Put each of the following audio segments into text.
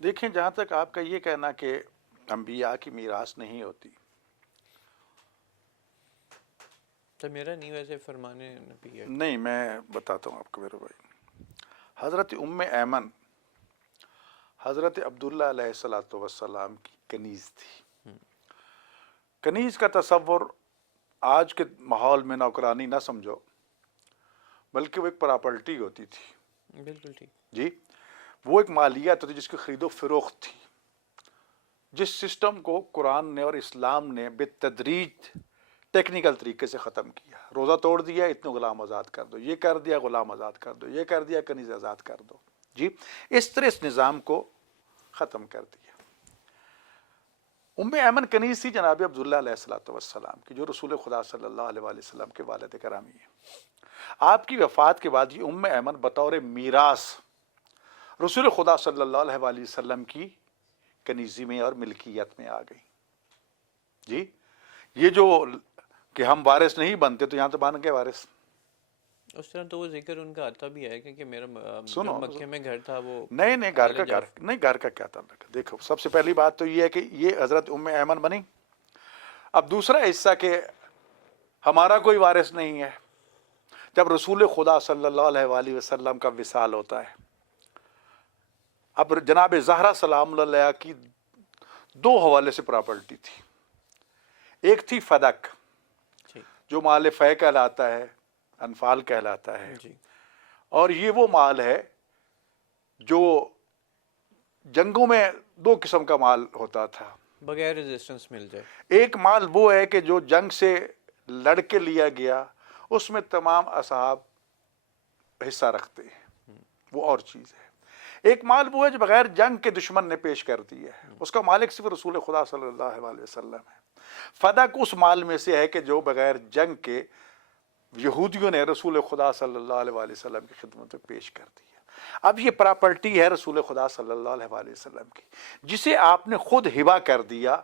دیکھیں جہاں تک آپ کا یہ کہنا کہ انبیاء کی میراث نہیں ہوتی، تو میرا نہیں، ویسے فرمان نبی ہے. نہیں میں بتاتا ہوں آپ کو میرے بھائی. حضرت ایمن حضرت عبداللہ علیہ الصلاۃ والسلام کی کنیز تھی. کنیز کا تصور آج کے ماحول میں نوکرانی نہ سمجھو، بلکہ وہ ایک پراپرٹی ہوتی تھی. بالکل ٹھیک. جی، وہ ایک مالیت ہوتی جس کی خرید و فروخت تھی. جس سسٹم کو قرآن نے اور اسلام نے بالتدریج ٹیکنیکل طریقے سے ختم کیا. روزہ توڑ دیا، اتنے غلام آزاد کر دو، یہ کر دیا غلام آزاد کر دو، یہ کر دیا کنیز آزاد کر دو. جی، اس طرح اس نظام کو ختم کر دیا. ایمن کنیز تھی جناب عبداللہ علیہ الصلوۃ والسلام کی، جو رسول خدا صلی اللہ علیہ وآلہ وسلم کے والد کرامی ہیں. آپ کی وفات کے بعد یہ ایمن بطور میراث رسول خدا صلی اللہ علیہ وآلہ وسلم کی کنیزی میں اور ملکیت میں آ گئی. جی، یہ جو کہ ہم وارث نہیں بنتے، تو یہاں تو بن گئے وارث. اس طرح تو وہ ذکر ان کا آتا بھی ہے کہ میرا جو سنو، مکے میں گھر تھا وہ نہیں گھر کا کیا تعلق ہے. دیکھو، سب سے پہلی بات تو یہ ہے کہ یہ حضرت ایمن بنی. اب دوسرا حصہ کہ ہمارا کوئی وارث نہیں ہے. جب رسول خدا صلی اللہ علیہ وآلہ وسلم کا وصال ہوتا ہے، اب جناب زہرا سلام اللہ علیہ کی دو حوالے سے پراپرٹی تھی. ایک تھی فدق، جو مال فے کہلاتا ہے، انفال کہلاتا ہے. جی. اور یہ وہ مال ہے جو جنگوں میں دو قسم کا مال ہوتا تھا. بغیر ریزسٹنس مل جائے. ایک مال وہ ہے کہ جو جنگ سے لڑ کے لیا گیا، اس میں تمام اصحاب حصہ رکھتے ہیں، وہ اور چیز ہے. ایک مال وہ ہے جو بغیر جنگ کے دشمن نے پیش کر دی ہے، اس کا مالک صرف رسول خدا صلی اللہ علیہ وسلم ہے. فدق اس مال میں سے ہے کہ جو بغیر جنگ کے یہودیوں نے رسول خدا صلی اللہ علیہ وسلم کی خدمت میں پیش کر دی ہے. اب یہ پراپرٹی ہے رسول خدا صلی اللہ علیہ وسلم کی، جسے آپ نے خود ہبا کر دیا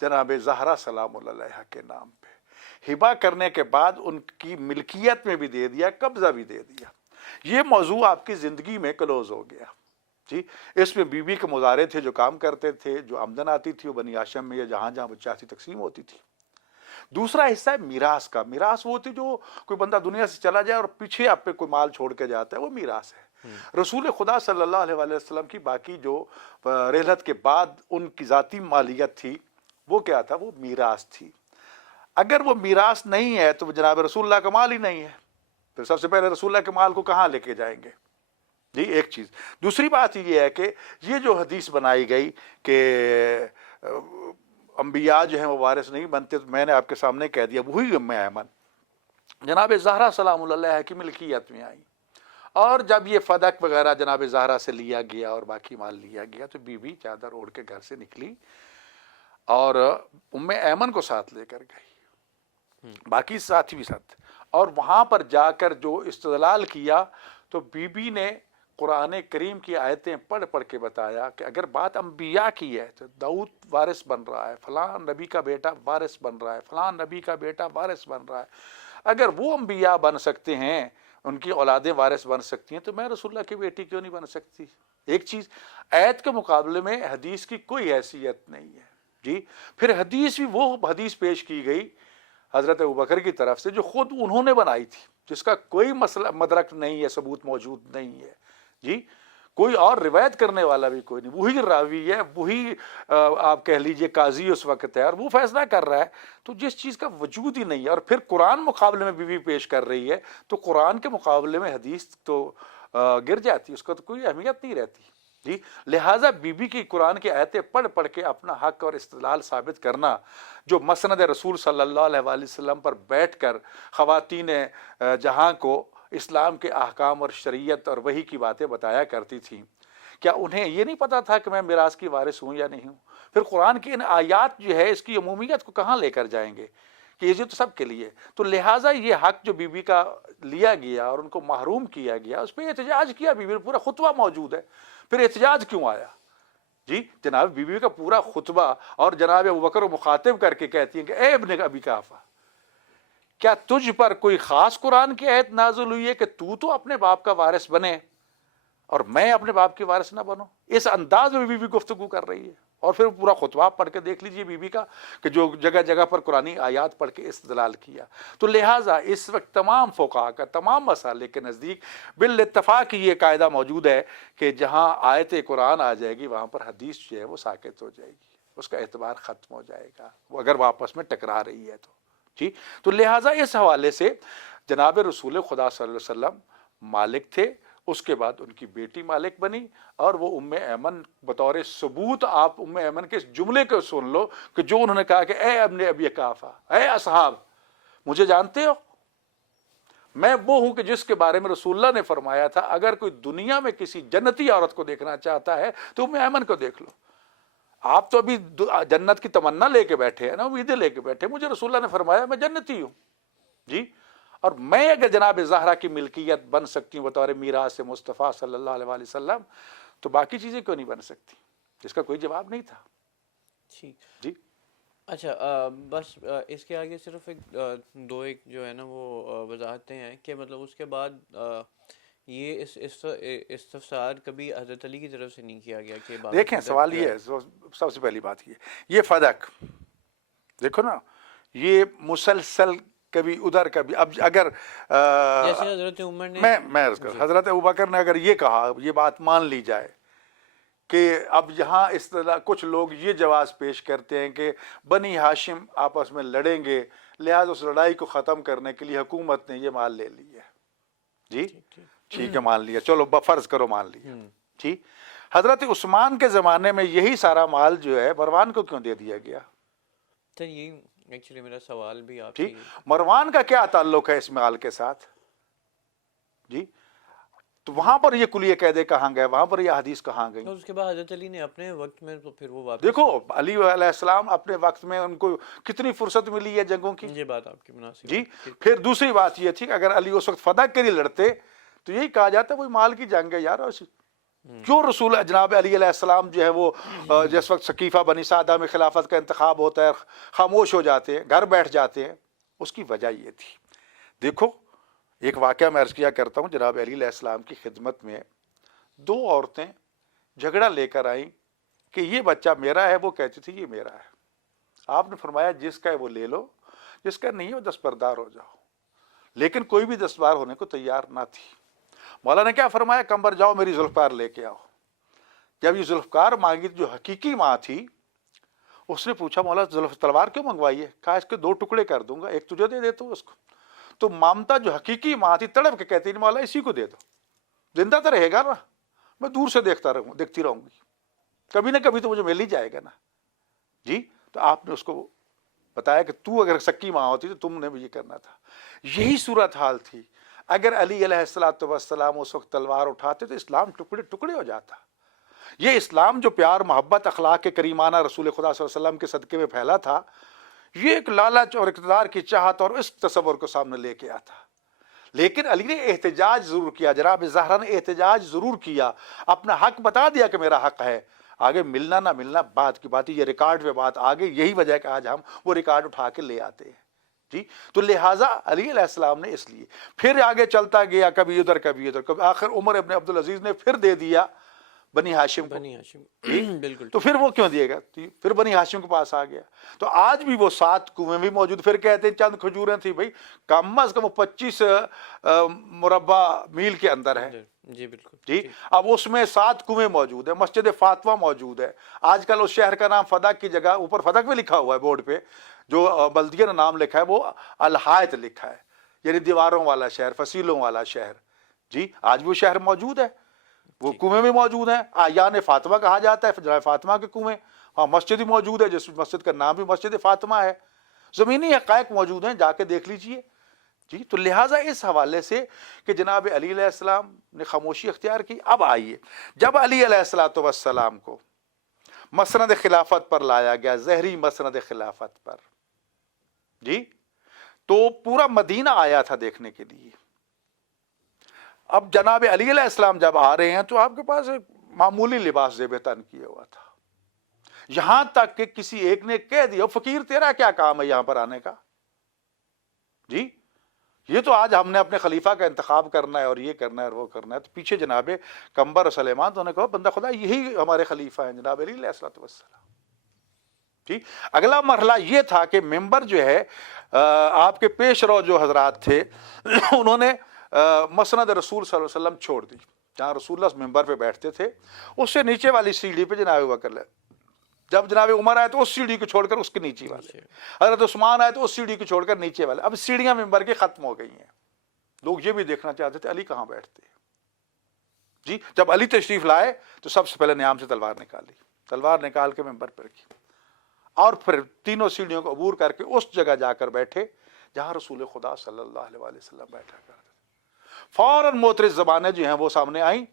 جناب زہرا سلام اللہ علیہ کے نام پہ. ہبا کرنے کے بعد ان کی ملکیت میں بھی دے دیا، قبضہ بھی دے دیا. یہ موضوع آپ کی زندگی میں کلوز ہو گیا. جی، اس میں بیوی کے مظاہرے تھے جو کام کرتے تھے، جو آمدن آتی تھی وہ بنی ہاشم میں یا جہاں جہاں وہ چاہتی تقسیم ہوتی تھی. دوسرا حصہ ہے میراث کا. میراث وہ ہوتی جو کوئی بندہ دنیا سے چلا جائے اور پیچھے آپ پہ کوئی مال چھوڑ کے جاتا ہے، وہ میراث ہے. رسول خدا صلی اللہ علیہ وآلہ وسلم کی باقی جو رحلت کے بعد ان کی ذاتی مالیت تھی، وہ کیا تھا؟ وہ میراث تھی. اگر وہ میراث نہیں ہے تو جناب رسول اللہ کا مال ہی نہیں ہے. پھر سب سے پہلے رسول اللہ کے مال کو کہاں لے کے جائیں گے؟ جی، ایک چیز. دوسری بات یہ ہے کہ یہ جو حدیث بنائی گئی کہ انبیاء جو ہیں وہ وارث نہیں بنتے، تو میں نے آپ کے سامنے کہہ دیا وہی ایمن جناب زہرا سلام اللہ علیہ کی ملکیت میں آئی. اور جب یہ فدق وغیرہ جناب زہرا سے لیا گیا اور باقی مال لیا گیا، تو بی بی چادر اوڑھ کے گھر سے نکلی اور ایمن کو ساتھ لے کر گئی، باقی ساتھی بھی ساتھ. اور وہاں پر جا کر جو استدلال کیا، تو بی بی نے قرآن کریم کی آیتیں پڑھ پڑھ کے بتایا کہ اگر بات انبیاء کی ہے تو داؤد وارث بن رہا ہے، فلاں نبی کا بیٹا وارث بن رہا ہے، فلاں نبی کا بیٹا وارث بن رہا ہے. اگر وہ انبیاء بن سکتے ہیں، ان کی اولادیں وارث بن سکتی ہیں، تو میں رسول اللہ کی بیٹی کیوں نہیں بن سکتی؟ ایک چیز. آیت کے مقابلے میں حدیث کی کوئی حیثیت نہیں ہے. جی، پھر حدیث بھی وہ حدیث پیش کی گئی حضرت ابوبکر کی طرف سے جو خود انہوں نے بنائی تھی، جس کا کوئی مسئلہ مدرک نہیں ہے، ثبوت موجود نہیں ہے. جی، کوئی اور روایت کرنے والا بھی کوئی نہیں، وہی راوی ہے، وہی آپ کہہ لیجئے قاضی اس وقت ہے، اور وہ فیصلہ کر رہا ہے. تو جس چیز کا وجود ہی نہیں ہے، اور پھر قرآن مقابلے میں بیوی پیش کر رہی ہے، تو قرآن کے مقابلے میں حدیث تو گر جاتی، اس کا تو کوئی اہمیت نہیں رہتی. جی، لہٰذا بی بی کی قرآن کی آیتیں پڑھ پڑھ کے اپنا حق اور استدلال ثابت کرنا، جو مسند رسول صلی اللہ علیہ وآلہ وسلم پر بیٹھ کر خواتین جہاں کو اسلام کے احکام اور شریعت اور وحی کی باتیں بتایا کرتی تھیں، کیا انہیں یہ نہیں پتا تھا کہ میں میراث کی وارث ہوں یا نہیں ہوں؟ پھر قرآن کی ان آیات جو ہے اس کی عمومیت کو کہاں لے کر جائیں گے کہ یہ تو سب کے لیے. تو لہٰذا یہ حق جو بی بی کا لیا گیا اور ان کو محروم کیا گیا، اس پہ احتجاج کیا. بی بی پورا خطبہ موجود ہے، پھر احتجاج کیوں آیا؟ جی، جناب بی بی کا پورا خطبہ، اور جناب ابوبکر کو مخاطب کر کے کہتی ہیں کہ اے ابن ابی قحافہ، کیا تجھ پر کوئی خاص قرآن کی آیت نازل ہوئی ہے کہ تو اپنے باپ کا وارث بنے اور میں اپنے باپ کی وارث نہ بنوں. اس انداز میں بیوی گفتگو کر رہی ہے. اور پھر پورا خطبہ پڑھ کے دیکھ لیجئے بیوی کا کہ جو جگہ جگہ پر قرآنی آیات پڑھ کے استدلال کیا. تو لہٰذا اس وقت تمام فقہا کا تمام مسالے کے نزدیک بالاتفاق یہ قاعدہ موجود ہے کہ جہاں آیت قرآن آ جائے گی وہاں پر حدیث جو ہے وہ ساکت ہو جائے گی, اس کا اعتبار ختم ہو جائے گا وہ اگر وہ آپس میں ٹکرا رہی ہے تو. جی تو لہٰذا اس حوالے سے جناب رسول خدا صلی اللہ علیہ وسلم مالک تھے, اس کے بعد ان کی بیٹی مالک بنی, اور وہ ام ایمن بطور ثبوت آپ ام ایمن کے اس جملے کو سن لو کہ جو انہوں نے کہا کہ اے ابن ابی قحافہ, اے اصحاب مجھے جانتے ہو, میں وہ ہوں کہ جس کے بارے میں رسول اللہ نے فرمایا تھا اگر کوئی دنیا میں کسی جنتی عورت کو دیکھنا چاہتا ہے تو ام ایمن کو دیکھ لو. آپ تو ابھی جنت کی تمنا لے کے بیٹھے ہیں نا, امیدیں لے کے بیٹھے, مجھے رسول اللہ نے فرمایا میں جنتی ہوں. جی اور میں اگر جناب زہرا کی ملکیت بن سکتی ہوں بطور میراث مصطفیٰ صلی اللہ علیہ وآلہ وسلم تو باقی چیزیں کیوں نہیں بن سکتی؟ اس کا کوئی جواب نہیں تھا. ٹھیک. جی اچھا بس اس کے آگے صرف ایک جو ہے نا وہ وضاحتیں ہیں کہ مطلب اس کے بعد یہ استفسار کبھی حضرت علی کی طرف سے نہیں کیا گیا کہ دیکھیں سوال یہ ہے, سب سے پہلی بات یہ فدق دیکھو نا, یہ مسلسل کبھی ادھر کبھی, اب اگر جیسے حضرت عمر نے میں حضرت ابوبکر نے اگر یہ کہا, یہ بات مان لی جائے کہ اب یہاں اصطلاح کچھ لوگ یہ جواز پیش کرتے ہیں کہ بنی ہاشم آپس میں لڑیں گے لہذا اس لڑائی کو ختم کرنے کے لیے حکومت نے یہ مال لے لی ہے. جی ٹھیک ہے مان لیا, چلو فرض کرو مان لیا. جی حضرت عثمان کے زمانے میں یہی سارا مال جو ہے مروان کو کیوں دے دیا گیا؟ تو یہ ایکچولی میرا سوال بھی آپ جی مروان کا کیا تعلق ہے اس مال کے ساتھ؟ جی تو وہاں پر یہ کلیہ قاعدے کہاں گئے, وہاں پر یہ حدیث کہاں گئی؟ اس کے بعد حضرت علی نے اپنے وقت میں تو پھر وہ واپس دیکھو علی علیہ السلام اپنے وقت میں ان کو کتنی فرصت ملی ہے جنگوں کی. یہ بات آپ کی مناسب. جی پھر دوسری بات یہ تھی کہ اگر علی اس وقت فتح کے لیے لڑتے تو یہی کہا جاتا ہے وہی مال کی جنگ ہے یار. کیوں رسول جناب علی علیہ السلام جو ہے وہ جس وقت ثقیفہ بنی سعدہ میں خلافت کا انتخاب ہوتا ہے خاموش ہو جاتے ہیں, گھر بیٹھ جاتے ہیں؟ اس کی وجہ یہ تھی. دیکھو ایک واقعہ میں عرض کیا کرتا ہوں, جناب علی علیہ السلام کی خدمت میں دو عورتیں جھگڑا لے کر آئیں کہ یہ بچہ میرا ہے, وہ کہتی تھی یہ میرا ہے. آپ نے فرمایا جس کا ہے وہ لے لو, جس کا نہیں ہے وہ دستبردار ہو جاؤ. لیکن کوئی بھی دستبردار ہونے کو تیار نہ تھی. مولا نے کیا فرمایا, کمبر جاؤ میری ذوالفقار لے کے آؤ. جب یہ ذوالفقار مانگی جو حقیقی ماں تھی, اس نے پوچھا مولا تلوار کیوں منگوائی ہے؟ کہا اس کے دو ٹکڑے کر دوں گا, ایک تجھے دے دیتا ہوں اس کو. تو مامتا جو حقیقی ماں تھی تڑپ کے کہتی مولا اسی کو دے دو, زندہ تو رہے گا نا, میں دور سے دیکھتی رہوں گی, کبھی نہ کبھی تو مجھے مل ہی جائے گا نا. جی تو آپ نے اس کو بتایا کہ تو اگر سکی ماں ہوتی تو تم نے بھی یہ کرنا تھا. یہی صورت حال تھی. اگر علی علیہ السلام اس وقت تلوار اٹھاتے تو اسلام ٹکڑے ٹکڑے ہو جاتا. یہ اسلام جو پیار محبت اخلاق کے کریمانہ رسول خدا صلی اللہ علیہ وسلم کے صدقے میں پھیلا تھا, یہ ایک لالچ اور اقتدار کی چاہت اور اس تصور کو سامنے لے کے آتا. لیکن علی نے احتجاج ضرور کیا, جناب زہرا نے احتجاج ضرور کیا, اپنا حق بتا دیا کہ میرا حق ہے. آگے ملنا نہ ملنا بات کی بات, یہ ریکارڈ پہ بات آگے, یہی وجہ ہے کہ آج ہم وہ ریکارڈ اٹھا کے لے آتے ہیں. جی تو لہٰذا علی علیہ السلام نے اس لیے پھر آگے چلتا گیا, کبھی ادھر کبھی ادھر, کبھی آخر عمر ابن عبدالعزیز نے پھر دے دیا بنی ہاشم کو. بنی ہاشم بالکل. تو پھر وہ کیوں دیے گا, پھر بنی ہاشم کے پاس آ گیا. تو آج بھی وہ 7 کنویں بھی موجود, پھر کہتے ہیں چند کھجوریں تھی بھائی, کم از کم 25 مربع میل کے اندر ہے. جی بالکل. جی اب اس میں 7 کنویں موجود ہیں, مسجد فاطمہ موجود ہے. آج کل اس شہر کا نام فدق کی جگہ اوپر فدق میں لکھا ہوا ہے بورڈ پہ, جو بلدیہ نے نام لکھا ہے وہ الحائط لکھا ہے, یعنی دیواروں والا شہر, فصیلوں والا شہر. جی آج بھی وہ شہر موجود ہے, وہ کنویں بھی موجود ہیں. آیان فاطمہ کہا جاتا ہے, جناب فاطمہ کے کنویں. ہاں مسجد بھی موجود ہے, جس مسجد کا نام بھی مسجد فاطمہ ہے. زمینی حقائق موجود ہیں, جا کے دیکھ لیجئے. جی تو لہٰذا اس حوالے سے کہ جناب علی علیہ السلام نے خاموشی اختیار کی. اب آئیے, جب علی علیہ السلام کو مسند خلافت پر لایا گیا, زہری مسند خلافت پر, جی تو پورا مدینہ آیا تھا دیکھنے کے لیے. اب جناب علی علیہ السلام جب آ رہے ہیں تو آپ کے پاس ایک معمولی لباس زیب تن کیا ہوا تھا, یہاں تک کہ کسی ایک نے کہہ دیا فقیر تیرا کیا کام ہے یہاں پر آنے کا. جی یہ تو آج ہم نے اپنے خلیفہ کا انتخاب کرنا ہے اور یہ کرنا ہے اور وہ کرنا ہے، تو پیچھے جناب قمبر سلیمان تو انہوں نے کہا بندہ خدا یہی ہمارے خلیفہ ہیں جناب علی علیہ الصلوۃ والسلام. ٹھیک. اگلا مرحلہ یہ تھا کہ ممبر جو ہے آپ کے پیش رو جو حضرات تھے انہوں نے مسند رسول صلی اللہ علیہ وسلم چھوڑ دی. جہاں رسول اللہ ممبر پہ بیٹھتے تھے اس سے نیچے والی سیڑھی پہ جناب بکر، جب جناب عمر آئے تو اس سیڑھی کو چھوڑ کر اس کے نیچے والے، حضرت عثمان آئے تو اس سیڑھی کو چھوڑ کر نیچے والے. اب سیڑھیاں ممبر کی ختم ہو گئی ہیں. لوگ یہ بھی دیکھنا چاہتے تھے علی کہاں بیٹھتے ہیں. جی جب علی تشریف لائے تو سب سے پہلے نیام سے تلوار نکالی، تلوار نکال کے ممبر پر رکھی، اور پھر تینوں سیڑھیوں کو عبور کر کے اس جگہ جا کر بیٹھے جہاں رسول خدا صلی اللہ علیہ وسلم بیٹھا کرتے تھے. فوراً معترض زبانیں جو ہیں وہ سامنے آئیں،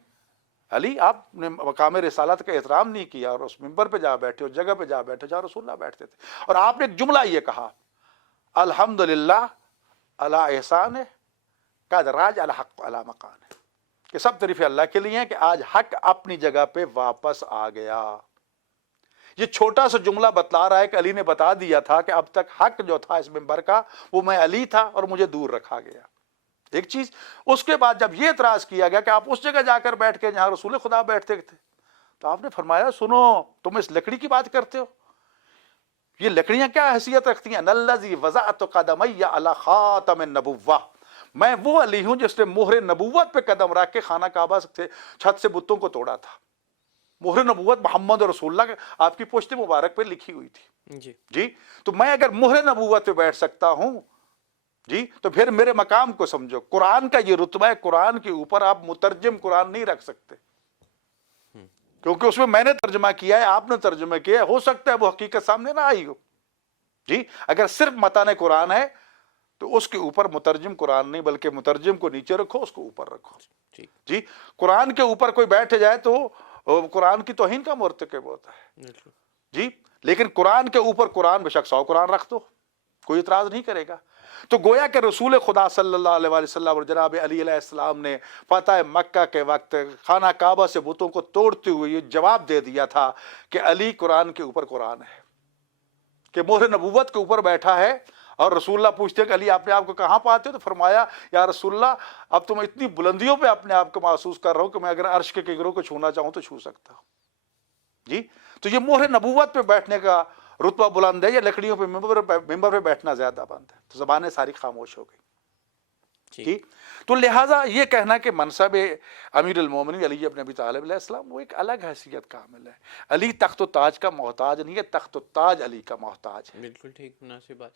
علی آپ نے مقام رسالت کا احترام نہیں کیا اور اس ممبر پہ جا بیٹھے، اس جگہ پہ جا بیٹھے جہاں رسول اللہ بیٹھتے تھے. اور آپ نے ایک جملہ یہ کہا، الحمدللہ علی احسان قد راج الحق علی مکان، کہ سب تعریفیں اللہ کے لیے ہیں کہ آج حق اپنی جگہ پہ واپس آ گیا. یہ چھوٹا سا جملہ بتلا رہا ہے کہ علی نے بتا دیا تھا کہ اب تک حق جو تھا اس ممبر کا وہ میں علی تھا اور مجھے دور رکھا گیا. ایک چیز. اس کے بعد جب یہ اعتراض کیا گیا کہ آپ اس جگہ جا کر بیٹھ کے جہاں رسول خدا بیٹھتے تھے، تو آپ نے فرمایا سنو تم اس لکڑی کی بات کرتے ہو، یہ لکڑیاں کیا حیثیت رکھتی ہیں؟ الذی وضعت قدمی علی خاتم النبوہ، میں وہ علی ہوں جس نے مہر نبوت پہ قدم رکھ کے خانہ کعبہ سے چھت سے بتوں کو توڑا تھا. مہر نبوت محمد رسول اللہ آپ کی پشت مبارک پہ لکھی ہوئی تھی. جی تو میں اگر مہر نبوت پہ بیٹھ سکتا ہوں جی تو پھر میرے مقام کو سمجھو. قرآن کا یہ رتبہ ہے، قرآن کے اوپر آپ مترجم قرآن نہیں رکھ سکتے، کیونکہ اس میں نے ترجمہ کیا ہے، آپ نے ترجمہ کیا ہے، ہو سکتا ہے وہ حقیقت سامنے نہ آئی ہو. جی اگر صرف متن قرآن ہے تو اس کے اوپر مترجم قرآن نہیں بلکہ مترجم کو نیچے رکھو، اس کو اوپر رکھو. جی قرآن کے اوپر کوئی بیٹھ جائے تو قرآن کی توہین کا مرتکب ہوتا ہے. جی لیکن قرآن کے اوپر قرآن بے شک 100 قرآن رکھ دو، کوئی اعتراض نہیں کرے گا. تو گویا کہ رسول خدا صلی اللہ علیہ وسلم اور جناب علی علیہ السلام نے فتح مکہ کے وقت خانہ کعبہ سے بتوں کو توڑتے ہوئے یہ جواب دے دیا تھا کہ علی قرآن کے اوپر قرآن ہے، کہ مہر نبوت کے اوپر بیٹھا ہے. اور رسول اللہ پوچھتے ہیں کہ علی اپنے آپ کو کہاں پاتے ہو؟ تو فرمایا یا رسول اللہ اب تو میں اتنی بلندیوں پہ اپنے آپ کو محسوس کر رہا ہوں کہ میں اگر عرش کے کنگروں کو چھونا چاہوں تو چھو سکتا ہوں. جی تو یہ مہر نبوت پہ بیٹھنے کا رتبہ بلند ہے، یا لکڑیوں پہ ممبر پہ بیٹھنا زیادہ بند ہے. تو زبانیں ساری خاموش ہو گئی. ٹھیک. تو لہٰذا یہ کہنا کہ منصب امیر المومنین علی ابن ابی طالب علیہ السلام وہ ایک الگ حیثیت کا حامل ہے. علی تخت و تاج کا محتاج نہیں ہے، تخت و تاج علی کا محتاج ہے. بالکل ٹھیک، مناسب بات.